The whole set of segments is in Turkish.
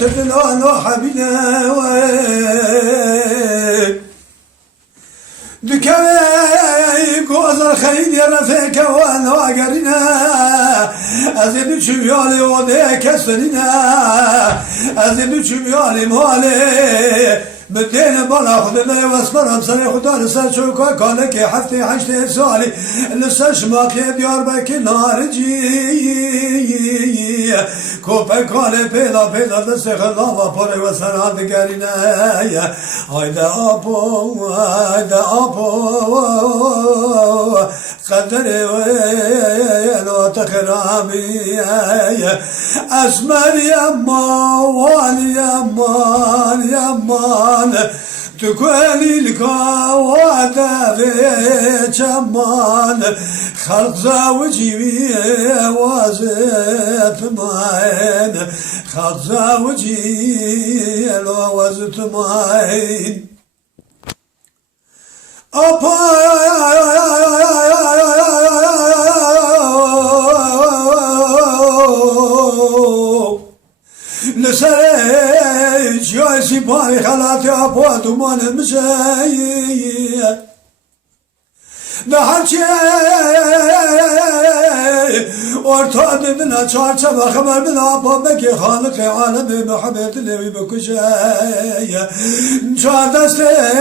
تدلون وحبينا دكاي كوزر خيد يرفيك وانا وقرنا ازيد شميالي وديك سننا ازيد شميالي مالي بدينا بلا خدنا واسمرهم سنة خدا لسا شوكا كانك حفتي حشتي سالي لسا شماكي ديار بكي نارجي كوبا كالي بيلا دست خلافا پاره و سرات گرینه هایده آبو قدر ویلو تخرامی اسمر یمان تكوالي الكوادة في جمان خلق زوجي وازت ماين خلق زوجي وازت ماين أبا لسري جايسي باري خلاتي أبوا دمان مزاي نحن orta dedine çarçaba haber bin apamdaki Halık-ı alemi Muhammed Levi Bekuşey çardeste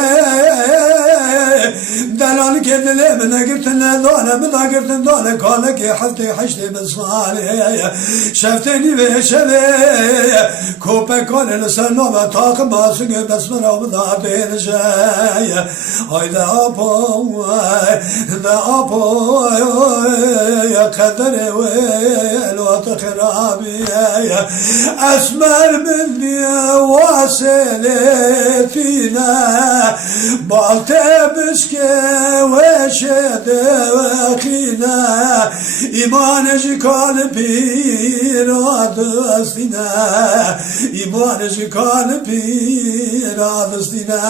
delal kendine mine girtin dole mine girtin dole kale ki halti haşti bismali şefteni ve şeve köpek kaleli sellame takılmasın besmele da denişey haydi apam ya kadere الوطن خرابي أسمر مني واسلتينا بالتبسكي وشد وخينا إيمانج قلبي رادستنا إيمانج قلبي رادستنا